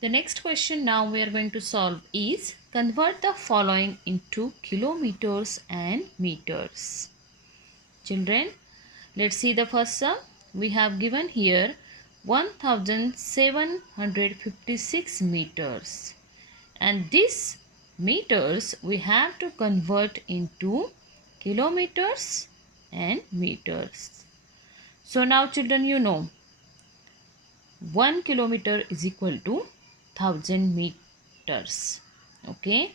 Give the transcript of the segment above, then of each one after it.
The next question now we are going to solve is convert the following into kilometers and meters. Children, let's see the first sum. We have given here 1756 meters, and this meters we have to convert into kilometers and meters. So now children, you know 1 kilometer is equal to 1000 meters. Okay.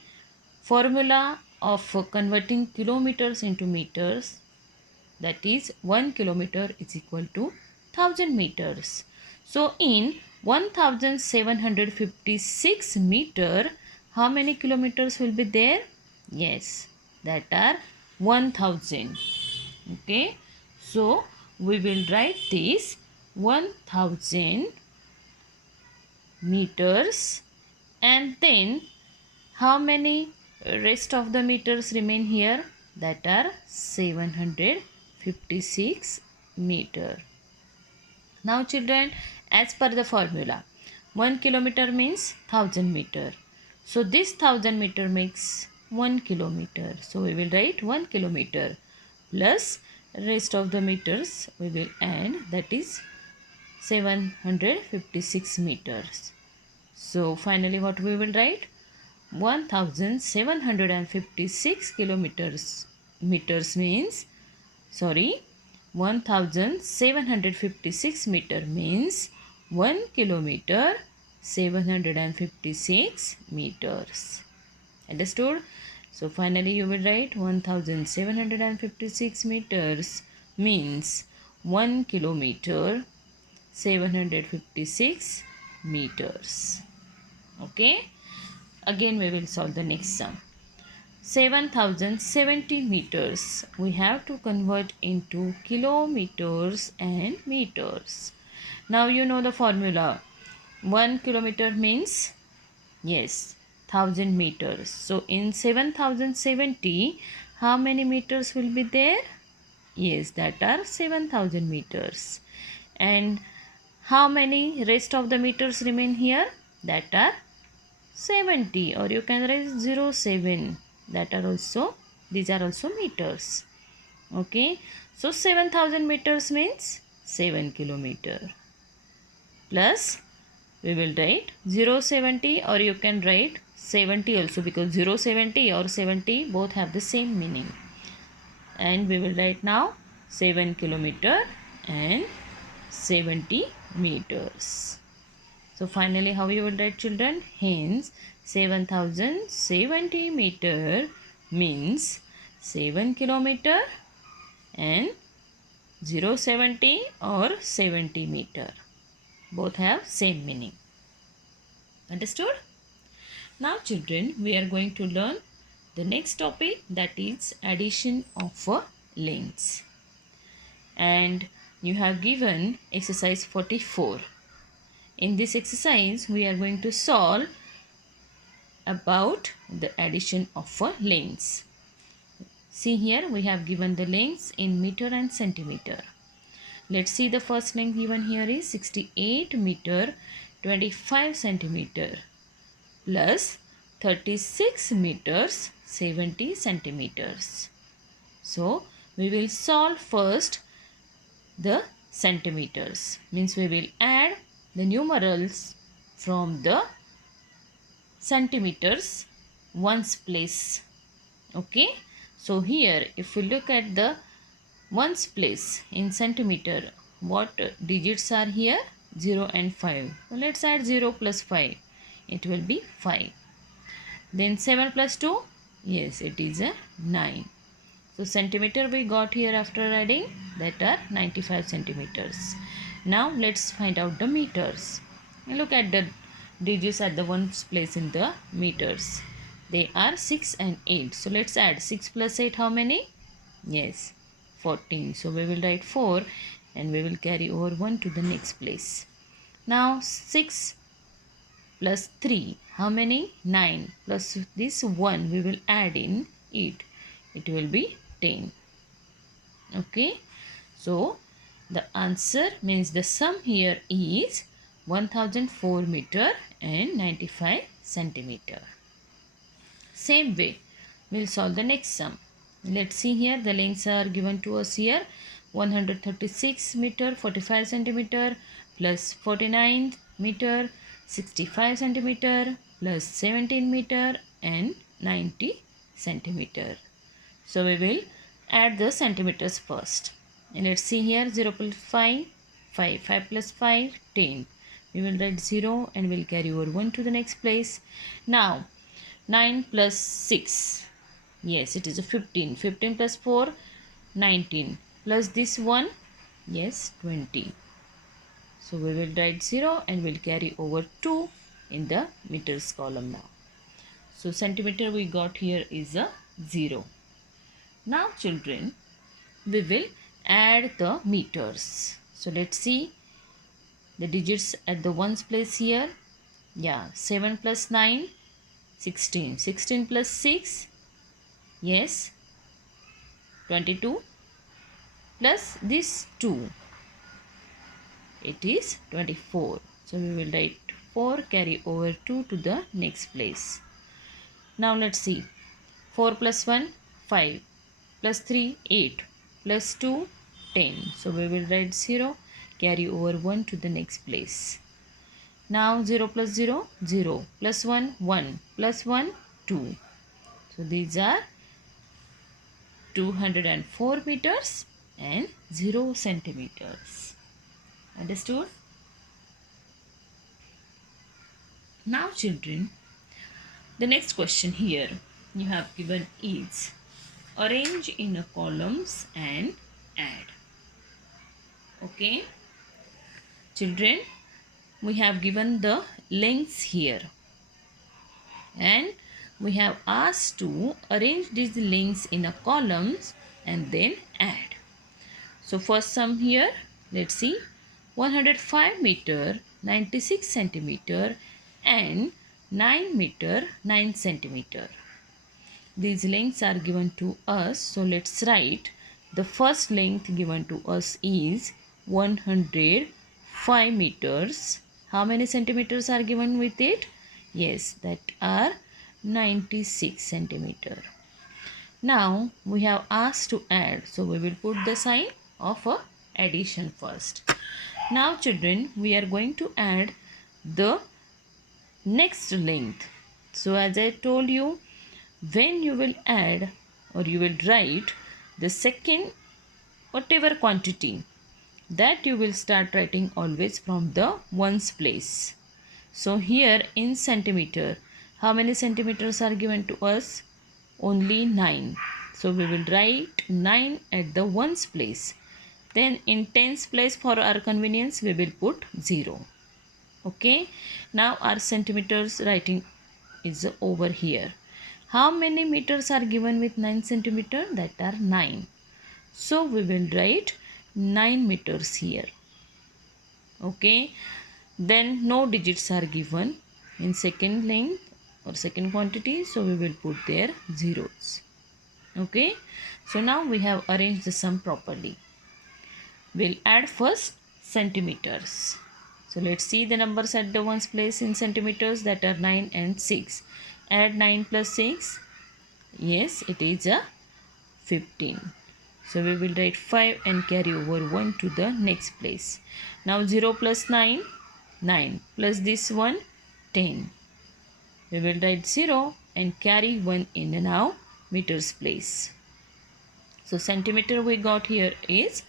Formula of converting kilometers into meters, that is 1 kilometer is equal to 1000 meters. So in 1756 meter, how many kilometers will be there? Yes, that are 1000. Okay. So we will write this 1000 meters, and then how many rest of the meters remain here? That are 756 meter. Now children, as per the formula, 1 kilometer means 1000 meter. So this 1000 meter makes 1 kilometer. So we will write 1 kilometer plus rest of the meters we will add, that is 756 meters. So finally what we will write? 1756 kilometers meters means, 1756 meter means 1 kilometer 756 meters. Understood? So finally you will write 1756 meters means 1 kilometer 756 meters. Okay. Again we will solve the next sum. 7070 meters we have to convert into kilometers and meters. Now you know the formula. 1 kilometer means, yes, 1000 meters. So in 7070, how many meters will be there? Yes, that are 7000 meters. And how many rest of the meters remain here? That are 70, or you can write 07. That are also, these are also meters. Okay. So 7000 meters means 7 kilometer. Plus we will write 070, or you can write 70 also, because 070 or 70 both have the same meaning. And we will write now 7 kilometer and 70 meters. So finally how you will write children? Hence 7070 meter means 7 kilometer and 070 or 70 meter. Both have same meaning. Understood? Now children, we are going to learn the next topic, that is addition of lanes. And you have given exercise 44. In this exercise, we are going to solve about the addition of lanes. See here, we have given the lanes in meter and centimeter. Let's see, the first length given here is 68 meter 25 centimeter plus 36 meters 70 centimeters. So we will solve first the centimeters, means we will add the numerals from the centimeters ones place. Okay. So here if we look at the ones place in centimeter, what digits are here? 0 and 5. So let's add 0 plus 5. It will be 5. Then 7 plus 2. Yes, it is a 9. So centimeter we got here after adding, that are 95 centimeters. Now let's find out the meters. Look at the digits at the ones place in the meters. They are 6 and 8. So let's add 6 plus 8, how many? Yes, 14. So we will write 4 and we will carry over 1 to the next place. Now 6 plus 3, how many? 9. Plus this 1 we will add in it. It will be 10. Okay. So the answer, means the sum here is 1004 meter and 95 centimeter. Same way, we'll solve the next sum. Let's see here, the lengths are given to us here. 136 meter 45 centimeter plus 49 meter 65 centimeter plus 17 meter and 90 centimeter. So we will add the centimeters first. And let's see here, 0 plus 5, 5 plus 5, 10. We will write 0 and we'll carry over 1 to the next place. Now 9 plus 6, yes, it is a 15. 15 plus 4, 19. Plus this 1, yes, 20. So we will write 0 and we'll carry over 2 in the meters column now. So centimeter we got here is a 0. Now children, we will add the meters. So let's see the digits at the ones place here. Yeah, 7 plus 9, 16. 16 plus 6, yes, 22. Plus this 2, it is 24. So we will write 4, carry over 2 to the next place. Now let's see. 4 plus 1, 5. Plus 3, 8. Plus 2, 10. So we will write 0, carry over 1 to the next place. Now 0 plus 0, 0. Plus 1, 1. Plus 1, 2. So these are 204 meters and 0 centimeters. Understood? Now children, the next question here you have given is arrange in a columns and add. Okay, children, we have given the lengths here and we have asked to arrange these lengths in a columns and then add. So first sum here, let's see, 105 meter 96 centimeter and 9 meter 9 centimeter. These lengths are given to us, so let's write the first length given to us is 105 meters. How many centimeters are given with it? Yes, that are 96 centimeter. Now we have asked to add, so we will put the sign of a addition first. Now children, we are going to add the next length. So as I told you, when you will add or you will write the second whatever quantity, that you will start writing always from the ones place. So here in centimeter, how many centimeters are given to us? Only 9. So we will write 9 at the ones place. Then in tens place for our convenience we will put 0. Okay. Now our centimeters writing is over here. How many meters are given with 9 centimeter? That are 9. So we will write 9 meters here. Okay. Then no digits are given in second length or second quantity. So we will put there zeros. Okay. So now we have arranged the sum properly. We'll add first centimeters. So let's see the numbers at the ones place in centimeters, that are 9 and 6. Add 9 plus 6. Yes, it is a 15. So we will write 5 and carry over 1 to the next place. Now 0 plus 9, 9 plus this one, 10. We will write 0 and carry 1 in now meters place. So centimeter we got here is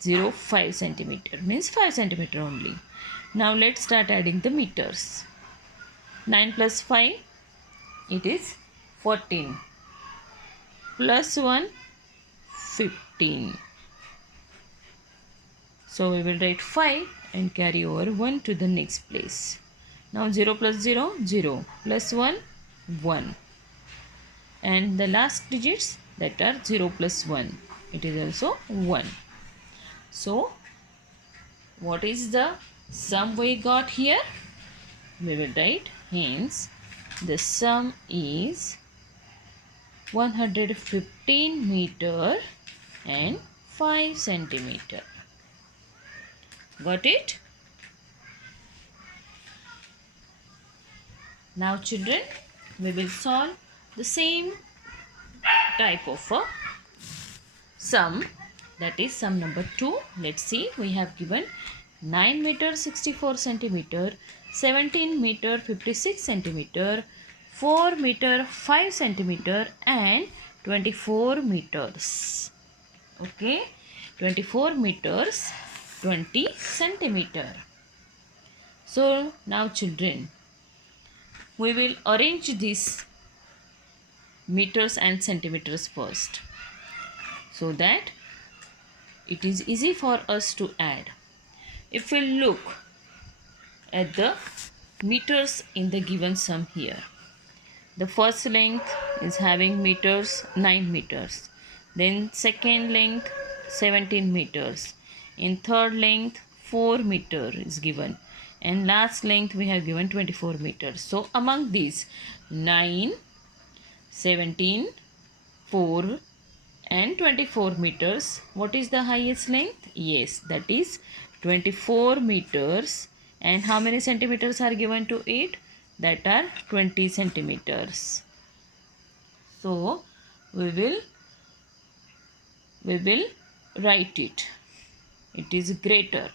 0.5 centimeter, means 5 centimeter only. Now let's start adding the meters. 9 plus 5, it is 14. Plus 1, 15. So we will write 5 and carry over 1 to the next place. Now 0 plus 0, 0. Plus 1, 1. And the last digits, that are 0 plus 1. It is also 1. So what is the sum we got here? We will write, hence the sum is 115 meter and 5 centimeter. Got it? Now children, we will solve the same type of a sum, that is sum number 2. Let's see, we have given 9 meter 64 centimeter, 17 meter 56 centimeter, 4 meter 5 centimeter and 24 meters. Okay, 24 meters 20 centimeter. So now children, we will arrange these meters and centimeters first, so that it is easy for us to add. If we look at the meters in the given sum here, the first length is having meters 9 meters, then second length 17 meters, in third length 4 meter is given, and last length we have given 24 meters. So among these 9, 17, 4 and 24 meters, what is the highest length? Yes, that is 24 meters. And how many centimeters are given to it? That are 20 centimeters. So we will write it. It is greater.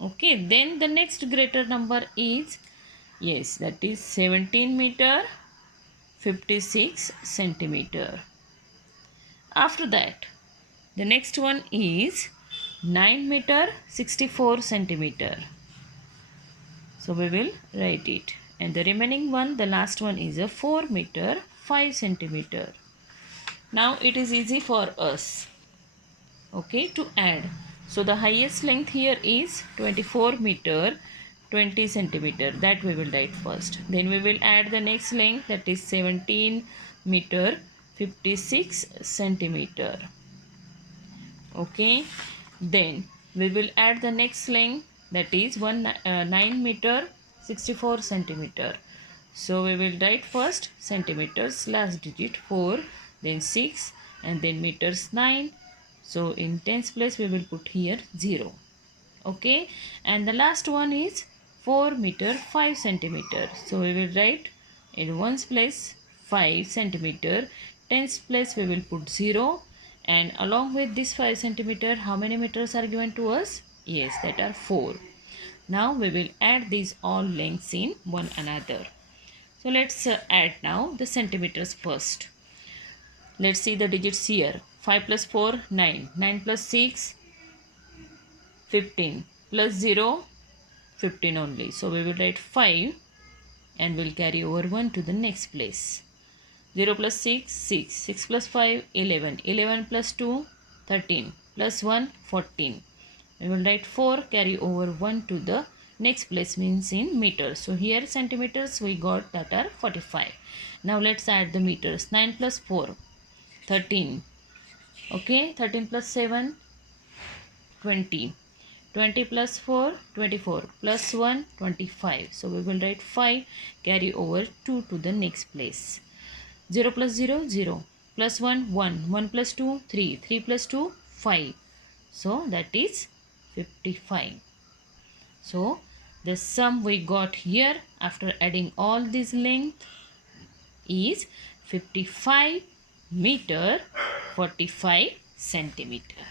Okay, then the next greater number is, yes, that is 17 meter 56 centimeter. After that, the next one is 9 meter 64 centimeter. So we will write it. And the remaining one, the last one, is a 4 meter 5 centimeter. Now it is easy for us, okay, to add. So the highest length here is 24 meter 20 centimeter. That we will write first. Then we will add the next length, that is 17 meter 56 centimeter. Okay, then we will add the next length, that is 9 meter 64 centimeter. So we will write first centimeters, last digit 4, then 6 and then meters 9. So in tens place we will put here 0. Okay, and the last one is 4 meter 5 centimeter. So we will write in ones place 5 centimeter, tens place we will put 0, and along with this 5 centimeter, how many meters are given to us? Yes, that are 4. Now we will add these all lengths in one another. So let's add now the centimeters first. Let's see the digits here. 5 plus 4, 9. 9 plus 6, 15. Plus 0, 15 only. So we will write 5 and we'll carry over 1 to the next place. 0 plus 6, 6. 6 plus 5, 11. 11 plus 2, 13. Plus 1, 14. We will write 4, carry over 1 to the next place, means in meters. So here centimeters we got, that are 45. Now let's add the meters. 9 plus 4, 13. Okay, 13 plus 7, 20. 20 plus 4, 24. Plus 1, 25. So we will write 5, carry over 2 to the next place. 0 plus 0, 0. Plus 1, 1. 1 plus 2, 3. 3 plus 2, 5. So that is 55. So the sum we got here after adding all these length is 55 meter 45 centimeter.